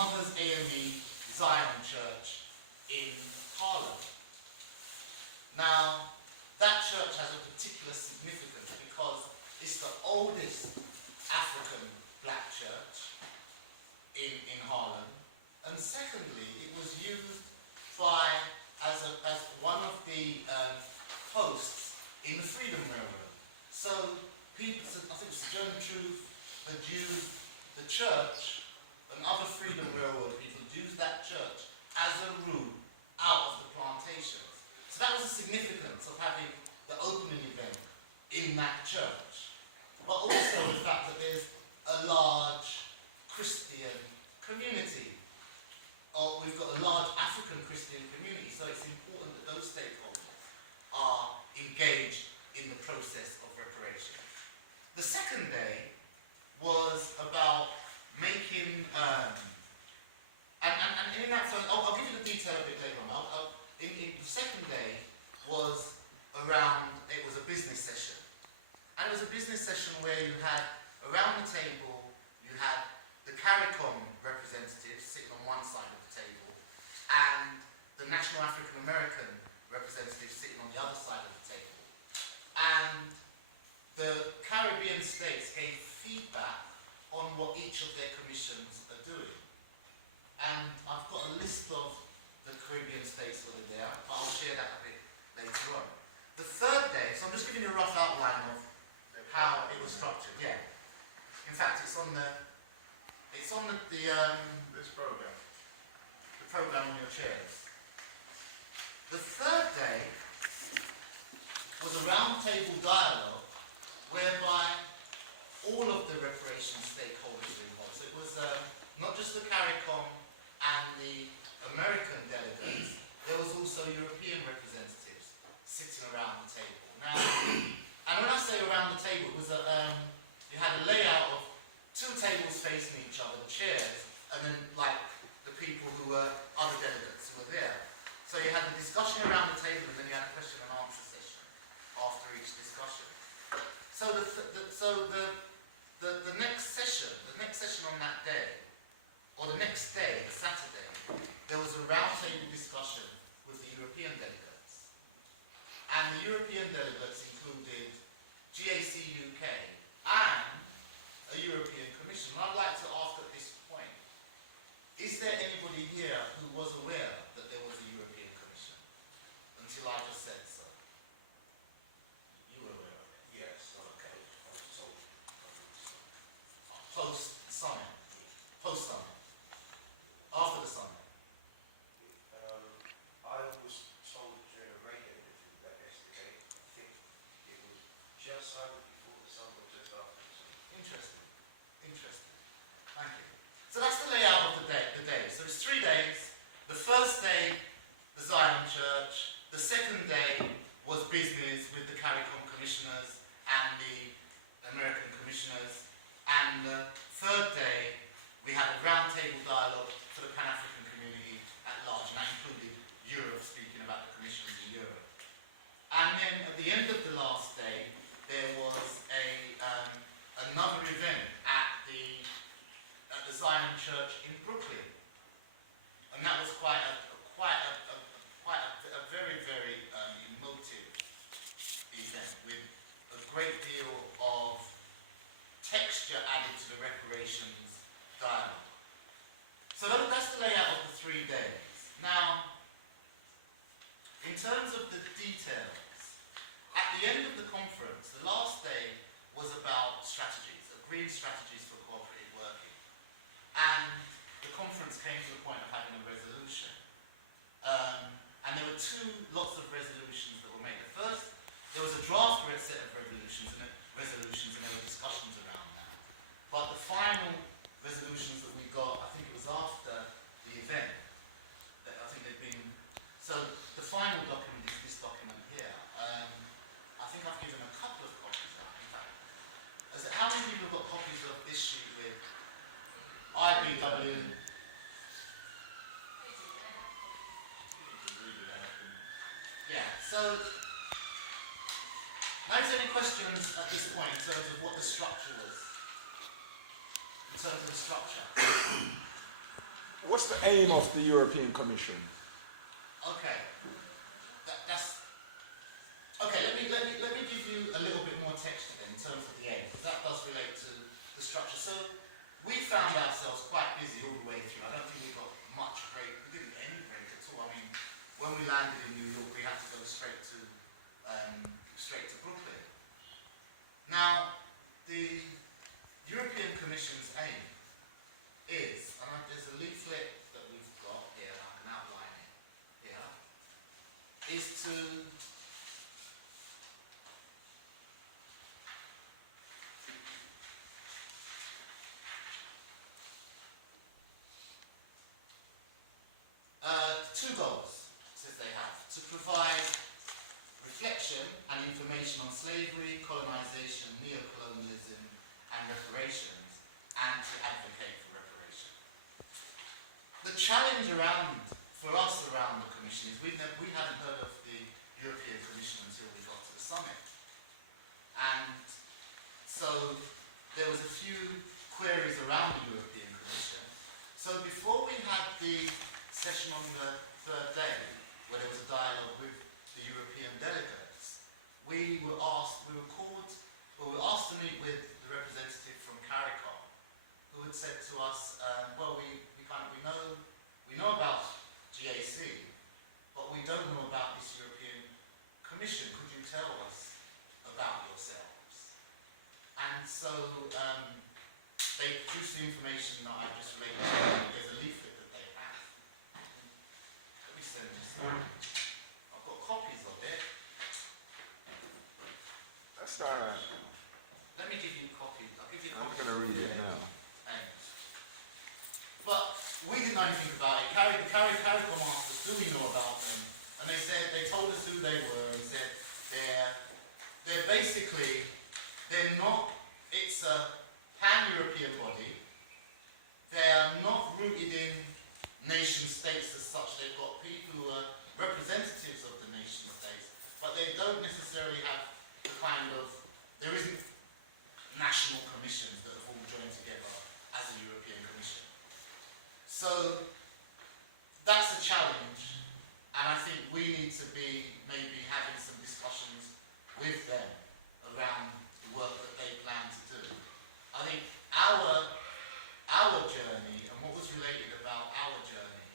Mothers AME Zion Church in Harlem. Now, that church has a particular significance because it's the oldest African black church in Harlem, and secondly, it was used as one of the posts in the Freedom Railroad. So people, I think it's the German Truth, had used the church, and other Freedom Railroad people used that church as a route out of the plantations. So that was the significance of having the opening event in that church. But also the fact that there's a large Christian community. Or we've got a large African Christian community, so it's important that those stakeholders are engaged in the process of reparation. The second day was about making, and in that first, I'll give you the detail a bit later on. In the second day was around, it was a business session. And it was a business session where you had, around the table, you had the CARICOM representatives sitting on one side of the table, and the National African American representatives sitting on the other side of the table. And the Caribbean states gave feedback on what each of their commissions are doing. And I've got a list of the Caribbean states that are there, but I'll share that a bit later on. The third day, so I'm just giving you a rough outline of how it was structured, yeah. In fact, it's on the this program. The program on your chairs. The third day was a roundtable dialogue whereby all of the reparations stakeholders were involved. So it was not just the CARICOM and the American delegates, there was also European representatives sitting around the table. Now, and when I say around the table, it was you had a layout of two tables facing each other, the chairs, and then like the people who were other delegates who were there. So you had the discussion around the table, and then you had a question and answer session after each discussion. So the next session on that day, or the next day, the Saturday, there was a roundtable discussion with the European delegates. And the European delegates included GAC UK and a European Commission. And I'd like to ask at this point, is there anybody here who was aware that there was a European Commission? Until I just said so. You were aware of it? Yes. Okay. Post-summit. Post-summit. After the summit. I was told during a radio interview that yesterday, I think it was just over before the summit, just after the summit. Interesting. Interesting. Thank you. So that's the layout of the day. So it's 3 days. The first day, the Zion Church. The second day was business with the CARICOM commissioners and the American commissioners. And the third day, we had a roundtable dialogue for the Pan-African community at large, and that included Europe, speaking about the commissions in Europe. And then at the end of the last day, there was another event at the Zion Church in Brooklyn, and that was quite a very, very emotive event with a great deal of texture added to the reparations dialogue. So that's the layout of the 3 days. Now, in terms of the details, at the end of the conference, the last day was about strategies, agreeing strategies for cooperative working. And the conference came to the point of having a resolution. And there were lots of resolutions that were made. The first, there was a draft set of resolutions, and there were discussions around that. But the final resolutions that we got, I think it was after the event, that I think they've been. So the final document is this document here. I think I've given a couple of copies out. In fact, how many people have got copies of this sheet with IBW? Yeah. So now, is there any questions at this point in terms of what the structure was? In terms of the structure? What's the aim of the European Commission? Okay. That's okay. Let me give you a little bit more texture then in terms of the aim, because that does relate to the structure. So we found ourselves quite busy all the way through. I don't think we got much break. We didn't get any break at all. I mean, when we landed in New York, we had to go straight to Brooklyn. Now, the European Commission's aim is, and there's a leaflet that we've got here, I can outline it here, is to two goals, says they have, to provide reflection and information on slavery, colonization, neocolonialism, and reparations, and to advocate for reparation. The challenge for us around the Commission is we hadn't heard of the European Commission until we got to the summit. And so there was a few queries around the European Commission. So before we had the session on the third day, where there was a dialogue with the European delegates, we were asked to meet with the representative from CARICOM, who had said to us, well, we know about GAC, but we don't know about this European Commission. Could you tell us about yourselves? And so they produced the information that I just related to. There's a leaflet that they have. Let me send this out. I've got copies of it. That's all right. Let me give you copies. I'll give you I'm copies. going to read it now. But we didn't know anything about it. CARICOM asked us, do we know about them? And they told us who they were and said they're basically, it's a pan-European body. They are not rooted in nation states as such. They've got people who are representatives of the nation states, but they don't necessarily have the there isn't national commissions that have all joined together as a European Commission. So that's a challenge, and I think we need to be maybe having some discussions with them around the work that they plan to do. I think our journey, and what was related about our journey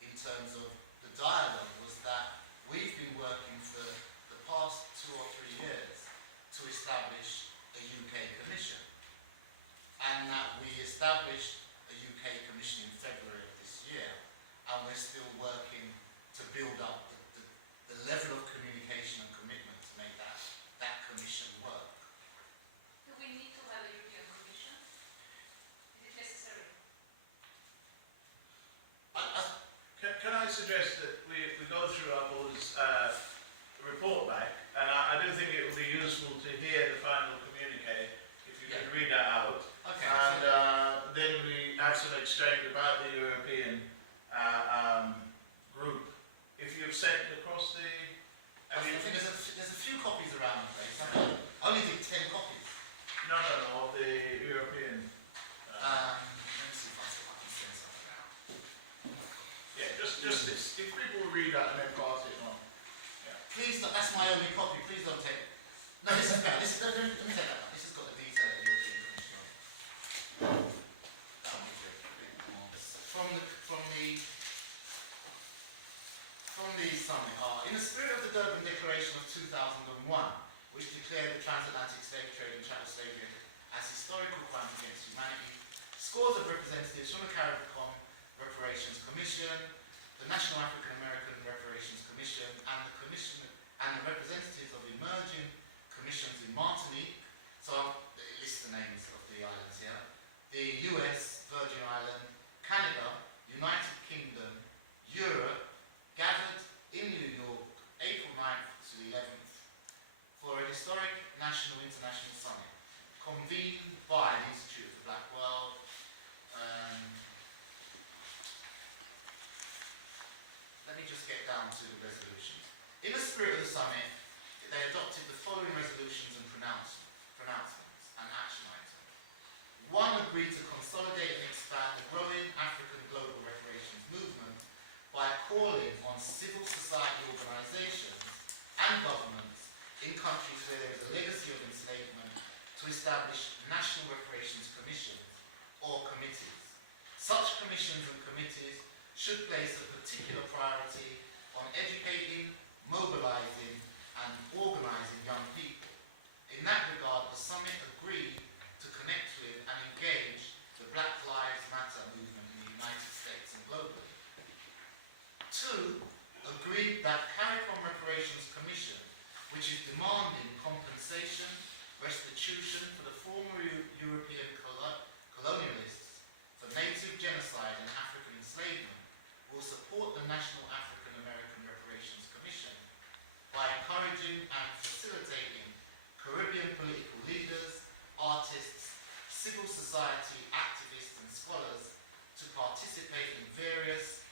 in terms of the dialogue, was that we've been working for the past 2 or 3 years to establish a UK Commission, and that we established a UK Commission in February of this year, and we're still working to build up the level of communication and commitment to make that Commission work. Do we need to have a European Commission? Is it necessary? Can I suggest that we go through our board's report back, and I do think it would be useful to hear the final communique, if you could read that out. Okay. And then we have some exchange about the European group. If you've sent across the... I think there's a few copies around the place. I only did 10 copies. No, of the European... Let me see if I can send something out. yeah, just this. If people will read that and then pass it on. Please, that's my only copy. Please don't take it. No, this is better. Let me take that one. This has got the detail of the European Commission on it. That'll be good. From the summit in the spirit of the Durban Declaration of 2001, which declared the transatlantic slave trade and chattel slavery as historical crimes against humanity, scores of representatives from the CARICOM Reparations Commission, the National African American Reparations Commission, and the representatives of emerging commissions in Martinique. So it lists the names of the islands here: the US, Virgin Island, Canada, United Kingdom, Europe, gathered in New York, April 9th to the 11th, for a historic national international summit convened by the Institute of the Black World. Let me just get down to the resolutions. In the spirit of the summit, they adopted the following resolutions and pronouncements and action items. 1, agreed to consolidate and expand the growing African global reparations calling on civil society organisations and governments in countries where there is a legacy of enslavement to establish national reparations commissions or committees. Such commissions and committees should place a particular priority on educating, mobilising and organising young people. In that regard, the summit agreed to connect with and engage the Black Lives Matter movement in the United States and globally. 2. Agreed that CARICOM Reparations Commission, which is demanding compensation, restitution for the former European colonialists for native genocide and African enslavement, will support the National African American Reparations Commission by encouraging and facilitating Caribbean political leaders, artists, civil society activists and scholars to participate in various